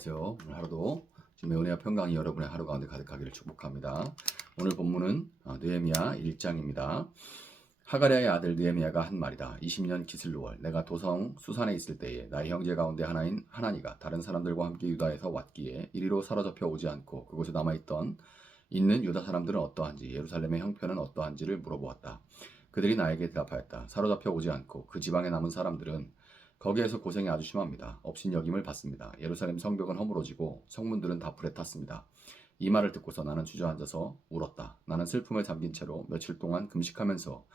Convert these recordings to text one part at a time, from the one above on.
안녕하세요. 오늘 하루도 주님의 은혜와 평강이 여러분의 하루 가운데 가득하기를 축복합니다. 오늘 본문은 느헤미야 1장입니다. 하가랴의 아들 느헤미야가 한 말이다. 20년 기슬루월 내가 도성 수산에 있을 때에 나의 형제 가운데 하나인 하나니가 다른 사람들과 함께 유다에서 왔기에 이리로 사로잡혀 오지 않고 그곳에 있는 유다 사람들은 어떠한지 예루살렘의 형편은 어떠한지를 물어보았다. 그들이 나에게 대답하였다. 사로잡혀 오지 않고 그 지방에 남은 사람들은 거기에서 고생이 아주 심합니다. 업신여김을 받습니다. 예루살렘 성벽은 허물어지고 성문들은 다 불에 탔습니다. 이 말을 듣고서 나는 주저앉아서 울었다. 나는 슬픔에 잠긴 채로 며칠 동안 금식하면서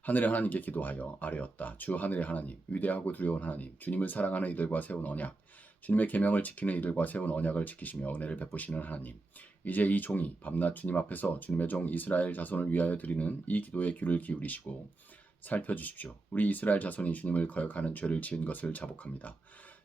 하늘의 하나님께 기도하여 아뢰었다. 주 하늘의 하나님, 위대하고 두려운 하나님, 주님을 사랑하는 이들과 세운 언약, 주님의 계명을 지키는 이들과 세운 언약을 지키시며 은혜를 베푸시는 하나님, 이제 이 종이 밤낮 주님 앞에서 주님의 종 이스라엘 자손을 위하여 드리는 이 기도에 귀를 기울이시고 살펴주십시오. 우리 이스라엘 자손이 주님을 거역하는 죄를 지은 것을 자복합니다.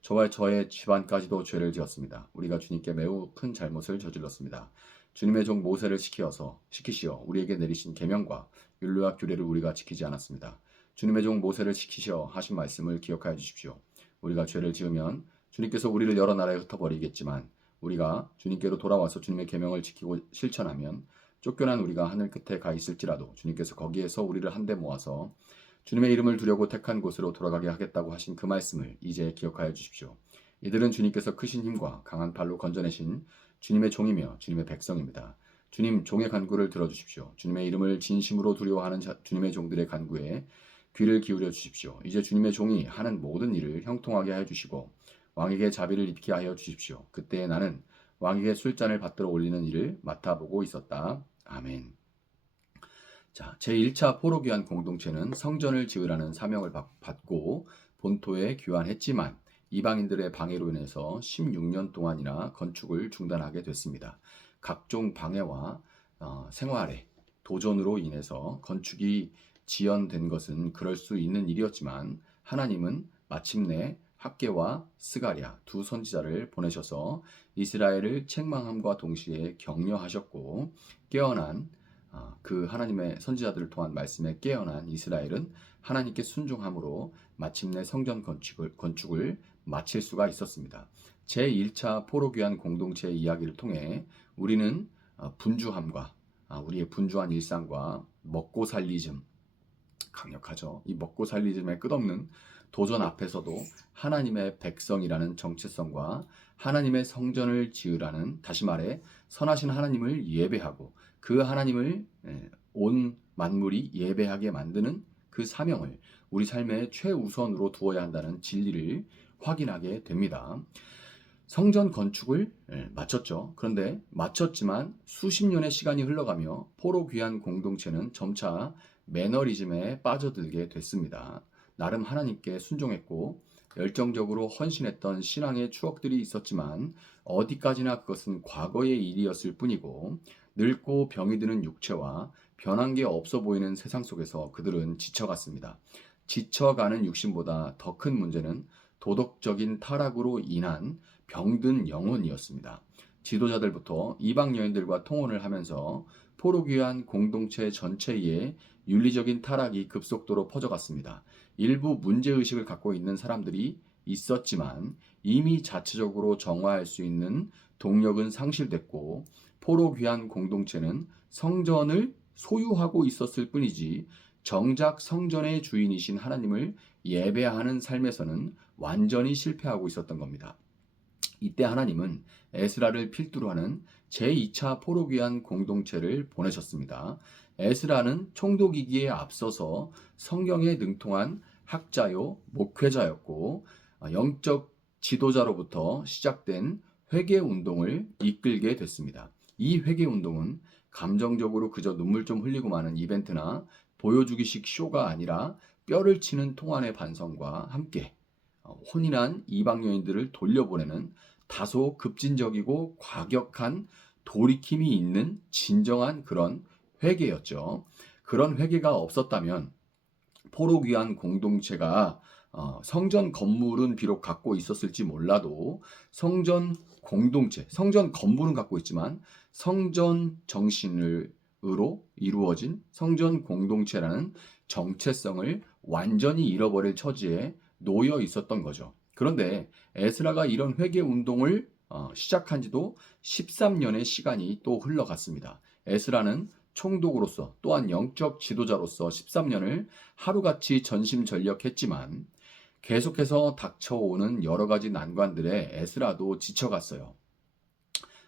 저와 저의 집안까지도 죄를 지었습니다. 우리가 주님께 매우 큰 잘못을 저질렀습니다. 주님의 종 모세를 시키시어 우리에게 내리신 계명과 율례와 규례를 우리가 지키지 않았습니다. 주님의 종 모세를 시키시어 하신 말씀을 기억하여 주십시오. 우리가 죄를 지으면 주님께서 우리를 여러 나라에 흩어버리겠지만 우리가 주님께로 돌아와서 주님의 계명을 지키고 실천하면 쫓겨난 우리가 하늘 끝에 가 있을지라도 주님께서 거기에서 우리를 한데 모아서 주님의 이름을 두려고 택한 곳으로 돌아가게 하겠다고 하신 그 말씀을 이제 기억하여 주십시오. 이들은 주님께서 크신 힘과 강한 발로 건져내신 주님의 종이며 주님의 백성입니다. 주님 종의 간구를 들어주십시오. 주님의 이름을 진심으로 두려워하는 주님의 종들의 간구에 귀를 기울여 주십시오. 이제 주님의 종이 하는 모든 일을 형통하게 하여 주시고 왕에게 자비를 입게 하여 주십시오. 그때 나는 왕에게 술잔을 받들어 올리는 일을 맡아보고 있었다. 아멘. 자, 제1차 포로 귀환 공동체는 성전을 지으라는 사명을 받고 본토에 귀환했지만 이방인들의 방해로 인해서 16년 동안이나 건축을 중단하게 됐습니다. 각종 방해와 생활의 도전으로 인해서 건축이 지연된 것은 그럴 수 있는 일이었지만 하나님은 마침내 학개와 스가랴 두 선지자를 보내셔서 이스라엘을 책망함과 동시에 격려하셨고 깨어난 그 하나님의 선지자들을 통한 말씀에 깨어난 이스라엘은 하나님께 순종함으로 마침내 성전 건축을 마칠 수가 있었습니다. 제1차 포로귀환 공동체의 이야기를 통해 우리는 분주함과 우리의 분주한 일상과 먹고살리즘, 강력하죠. 이 먹고살리즘의 끝없는 도전 앞에서도 하나님의 백성이라는 정체성과 하나님의 성전을 지으라는, 다시 말해 선하신 하나님을 예배하고 그 하나님을 온 만물이 예배하게 만드는 그 사명을 우리 삶의 최우선으로 두어야 한다는 진리를 확인하게 됩니다. 성전 건축을 마쳤죠. 그런데 마쳤지만 수십 년의 시간이 흘러가며 포로 귀환 공동체는 점차 매너리즘에 빠져들게 됐습니다. 나름 하나님께 순종했고 열정적으로 헌신했던 신앙의 추억들이 있었지만 어디까지나 그것은 과거의 일이었을 뿐이고 늙고 병이 드는 육체와 변한 게 없어 보이는 세상 속에서 그들은 지쳐갔습니다. 지쳐가는 육신보다 더 큰 문제는 도덕적인 타락으로 인한 병든 영혼이었습니다. 지도자들부터 이방 여인들과 통혼을 하면서 포로귀환 공동체 전체에 윤리적인 타락이 급속도로 퍼져갔습니다. 일부 문제의식을 갖고 있는 사람들이 있었지만 이미 자체적으로 정화할 수 있는 동력은 상실됐고 포로귀환 공동체는 성전을 소유하고 있었을 뿐이지 정작 성전의 주인이신 하나님을 예배하는 삶에서는 완전히 실패하고 있었던 겁니다. 이때 하나님은 에스라를 필두로 하는 제2차 포로귀환 공동체를 보내셨습니다. 에스라는 총독이기에 앞서서 성경에 능통한 학자요 목회자였고 영적 지도자로부터 시작된 회개운동을 이끌게 됐습니다. 이 회개운동은 감정적으로 그저 눈물 좀 흘리고 마는 이벤트나 보여주기식 쇼가 아니라 뼈를 치는 통안의 반성과 함께 혼인한 이방 여인들을 돌려보내는 다소 급진적이고 과격한 돌이킴이 있는 진정한 그런 회개였죠. 그런 회개가 없었다면 포로귀환 공동체가 성전 건물은 비록 갖고 있었을지 몰라도 성전 공동체, 성전 건물은 갖고 있지만 성전 정신으로 이루어진 성전 공동체라는 정체성을 완전히 잃어버릴 처지에 놓여 있었던 거죠. 그런데 에스라가 이런 회개 운동을 시작한 지도 13년의 시간이 또 흘러갔습니다. 에스라는 총독으로서 또한 영적 지도자로서 13년을 하루같이 전심전력했지만 계속해서 닥쳐오는 여러 가지 난관들에 에스라도 지쳐갔어요.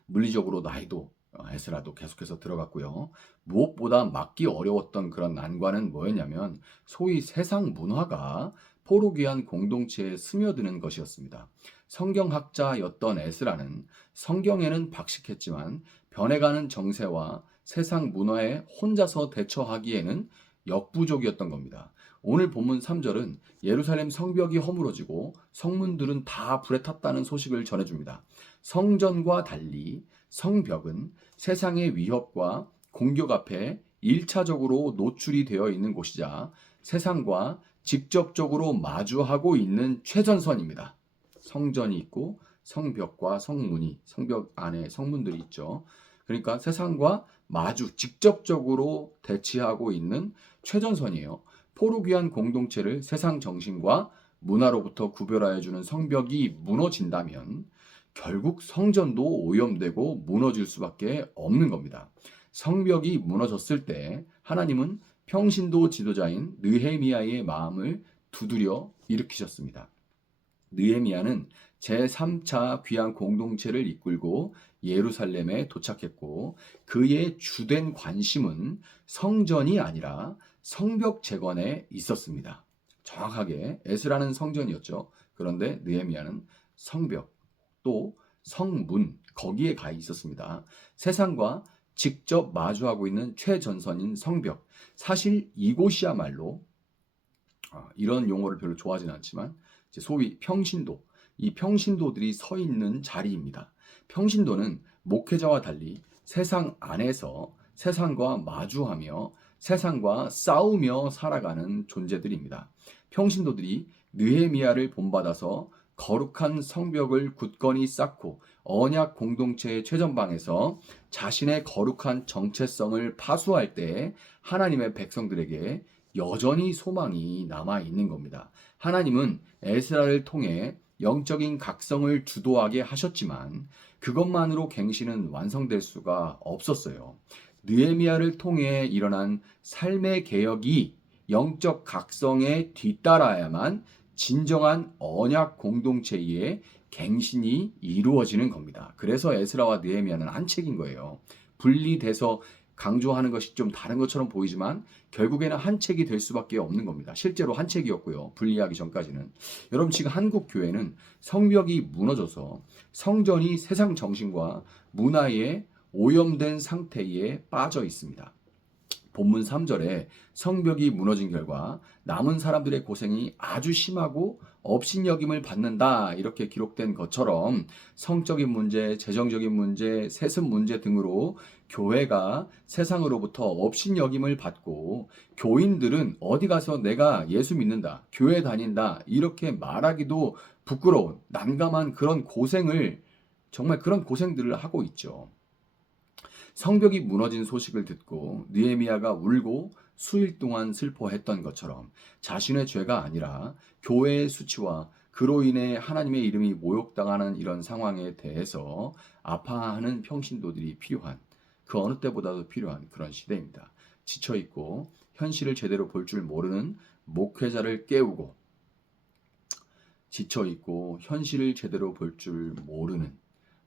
물리적으로 나이도 에스라도 계속해서 들어갔고요. 무엇보다 막기 어려웠던 그런 난관은 뭐였냐면 소위 세상 문화가 포로귀한 공동체에 스며드는 것이었습니다. 성경학자였던 에스라는 성경에는 박식했지만 변해가는 정세와 세상 문화에 혼자서 대처하기에는 역부족이었던 겁니다. 오늘 본문 3절은 예루살렘 성벽이 허물어지고 성문들은 다 불에 탔다는 소식을 전해줍니다. 성전과 달리 성벽은 세상의 위협과 공격 앞에 1차적으로 노출이 되어 있는 곳이자 세상과 직접적으로 마주하고 있는 최전선입니다. 성전이 있고 성벽과 성문이, 성벽 안에 성문들이 있죠. 그러니까 세상과 마주 직접적으로 대치하고 있는 최전선이에요. 포로귀한 공동체를 세상 정신과 문화로부터 구별하여 주는 성벽이 무너진다면 결국 성전도 오염되고 무너질 수밖에 없는 겁니다. 성벽이 무너졌을 때 하나님은 평신도 지도자인 느헤미야의 마음을 두드려 일으키셨습니다. 느헤미야는 제3차 귀한 공동체를 이끌고 예루살렘에 도착했고 그의 주된 관심은 성전이 아니라 성벽 재건에 있었습니다. 정확하게 에스라는 성전이었죠. 그런데 느헤미야는 성벽 또 성문 거기에 가 있었습니다. 세상과 직접 마주하고 있는 최전선인 성벽. 사실 이곳이야말로 이런 용어를 별로 좋아하지는 않지만 소위 평신도, 이 평신도들이 서 있는 자리입니다. 평신도는 목회자와 달리 세상 안에서 세상과 마주하며 세상과 싸우며 살아가는 존재들입니다. 평신도들이 느헤미야를 본받아서 거룩한 성벽을 굳건히 쌓고 언약 공동체의 최전방에서 자신의 거룩한 정체성을 파수할 때 하나님의 백성들에게 여전히 소망이 남아 있는 겁니다. 하나님은 에스라를 통해 영적인 각성을 주도하게 하셨지만 그것만으로 갱신은 완성될 수가 없었어요. 느헤미야를 통해 일어난 삶의 개혁이 영적 각성에 뒤따라야만 진정한 언약 공동체의 갱신이 이루어지는 겁니다. 그래서 에스라와 느헤미야는 한 책인 거예요. 분리돼서 강조하는 것이 좀 다른 것처럼 보이지만 결국에는 한 책이 될 수밖에 없는 겁니다. 실제로 한 책이었고요. 분리하기 전까지는. 여러분 지금 한국 교회는 성벽이 무너져서 성전이 세상 정신과 문화에 오염된 상태에 빠져 있습니다. 본문 3절에 성벽이 무너진 결과 남은 사람들의 고생이 아주 심하고 업신여김을 받는다 이렇게 기록된 것처럼 성적인 문제, 재정적인 문제, 세습 문제 등으로 교회가 세상으로부터 업신여김을 받고 교인들은 어디 가서 내가 예수 믿는다, 교회 다닌다 이렇게 말하기도 부끄러운 난감한 그런 고생을 정말 그런 고생들을 하고 있죠. 성벽이 무너진 소식을 듣고 느헤미야가 울고 수일 동안 슬퍼했던 것처럼 자신의 죄가 아니라 교회의 수치와 그로 인해 하나님의 이름이 모욕당하는 이런 상황에 대해서 아파하는 평신도들이 필요한 그 어느 때보다도 필요한 그런 시대입니다. 지쳐있고 현실을 제대로 볼 줄 모르는 목회자를 깨우고 지쳐있고 현실을 제대로 볼 줄 모르는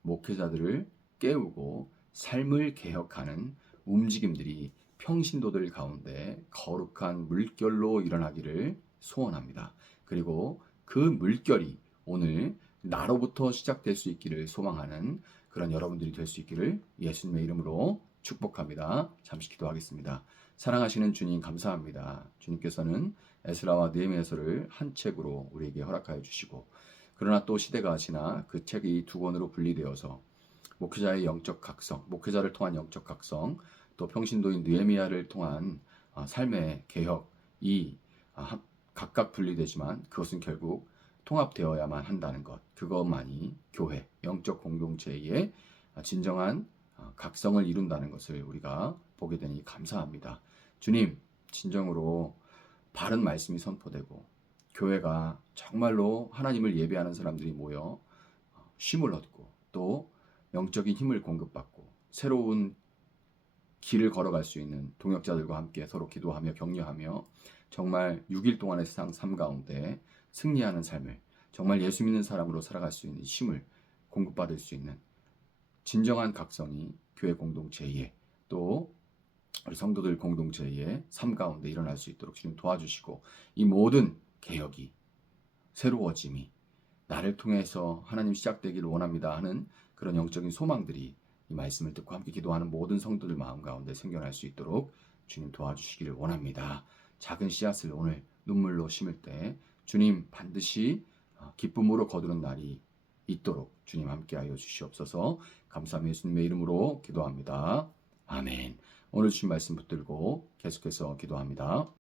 목회자들을 깨우고 삶을 개혁하는 움직임들이 평신도들 가운데 거룩한 물결로 일어나기를 소원합니다. 그리고 그 물결이 오늘 나로부터 시작될 수 있기를 소망하는 그런 여러분들이 될 수 있기를 예수님의 이름으로 축복합니다. 잠시 기도하겠습니다. 사랑하시는 주님 감사합니다. 주님께서는 에스라와 느헤미야서를 한 책으로 우리에게 허락하여 주시고 그러나 또 시대가 지나 그 책이 두 권으로 분리되어서 목회자의 영적 각성, 목회자를 통한 영적 각성, 또 평신도인 느헤미야를 통한 삶의 개혁이 각각 분리되지만 그것은 결국 통합되어야만 한다는 것. 그것만이 교회, 영적 공동체의 진정한 각성을 이룬다는 것을 우리가 보게 되니 감사합니다. 주님, 진정으로 바른 말씀이 선포되고 교회가 정말로 하나님을 예배하는 사람들이 모여 쉼을 얻고 또 영적인 힘을 공급받고 새로운 길을 걸어갈 수 있는 동역자들과 함께 서로 기도하며 격려하며 정말 6일 동안의 세상 삶 가운데 승리하는 삶을, 정말 예수 믿는 사람으로 살아갈 수 있는 힘을 공급받을 수 있는 진정한 각성이 교회 공동체에 또 우리 성도들 공동체의 삶 가운데 일어날 수 있도록 주님 도와주시고, 이 모든 개혁이, 새로워짐이 나를 통해서 하나님 시작되기를 원합니다 하는 그런 영적인 소망들이 이 말씀을 듣고 함께 기도하는 모든 성도들 마음 가운데 생겨날 수 있도록 주님 도와주시기를 원합니다. 작은 씨앗을 오늘 눈물로 심을 때 주님 반드시 기쁨으로 거두는 날이 있도록 주님 함께하여 주시옵소서. 감사하며 예수님의 이름으로 기도합니다. 아멘. 오늘 주신 말씀 붙들고 계속해서 기도합니다.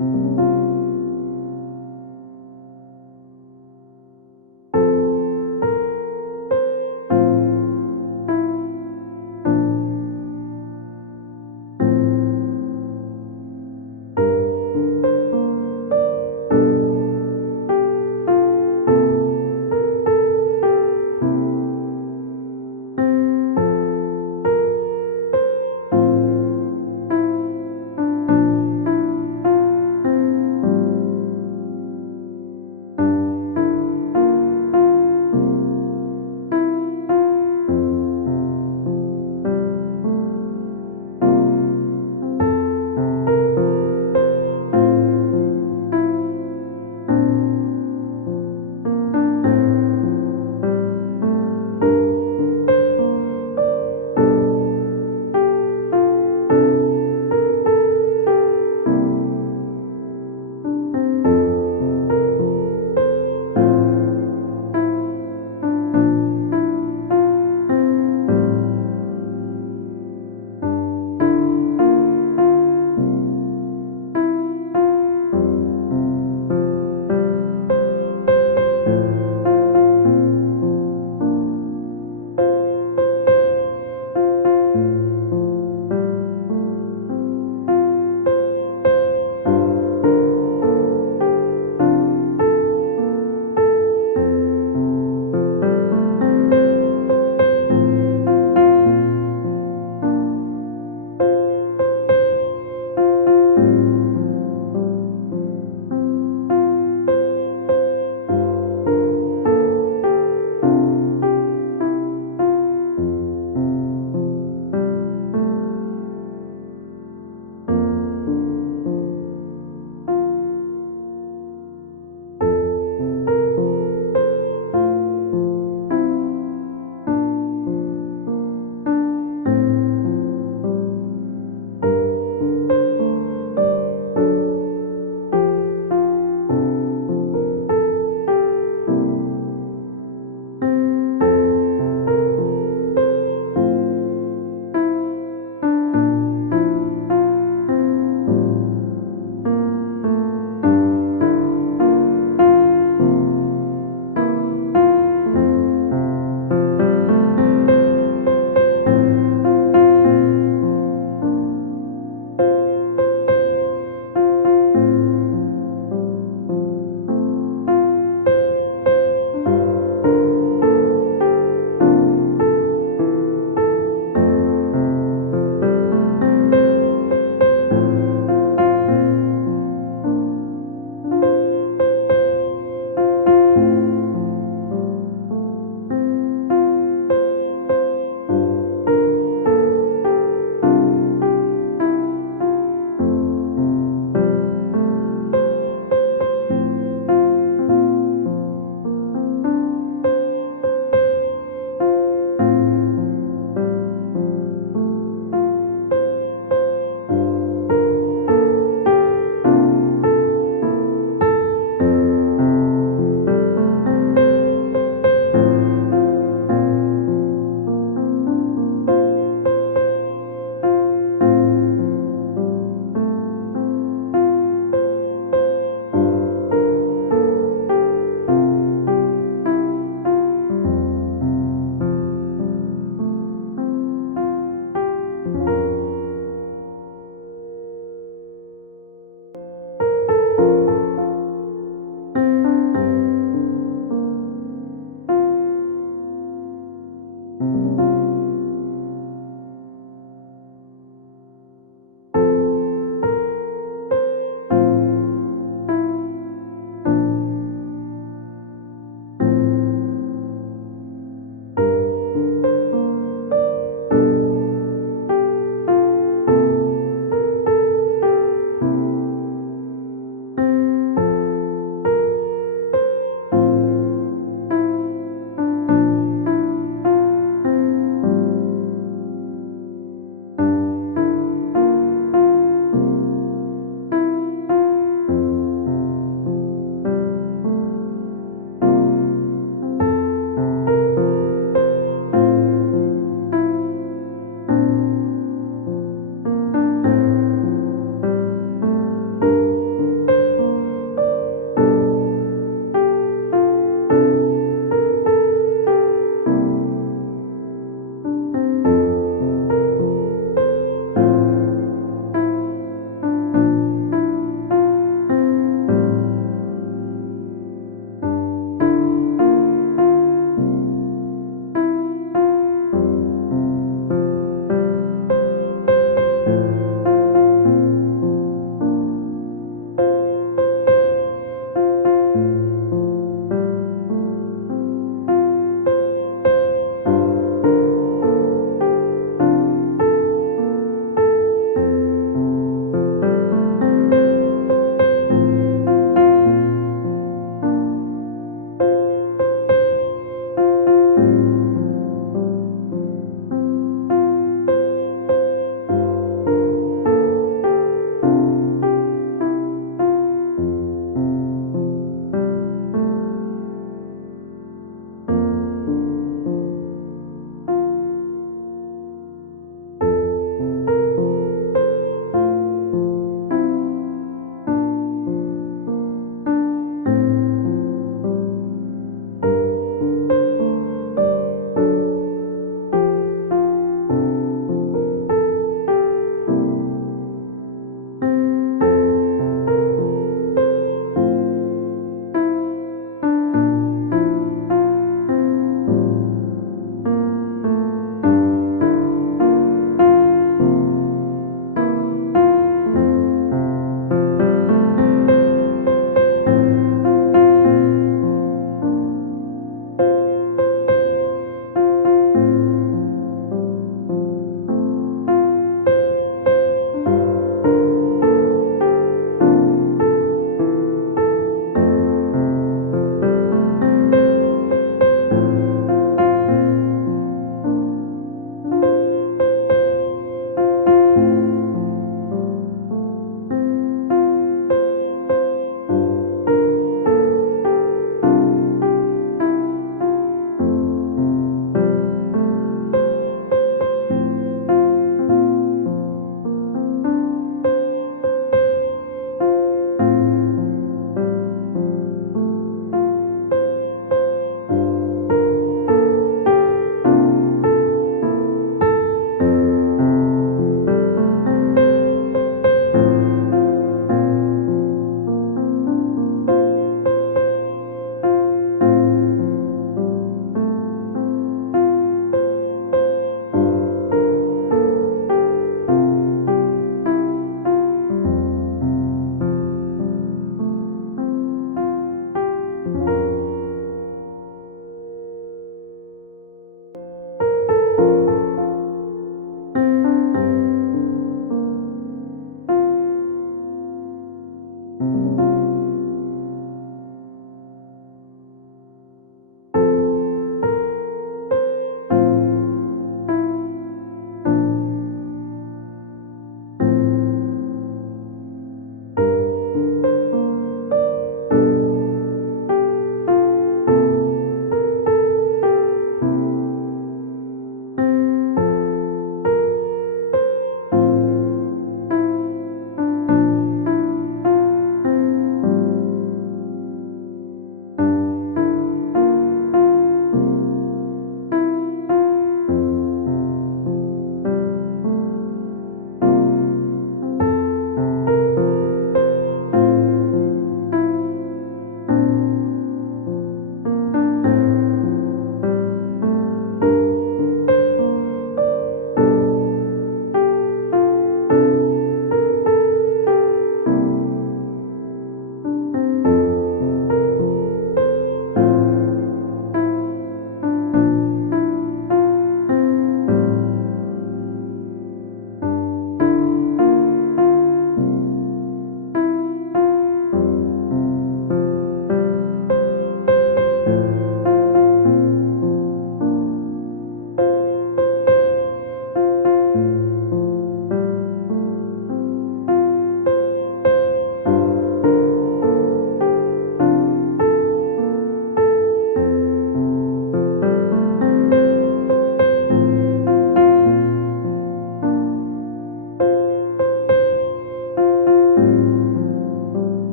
네.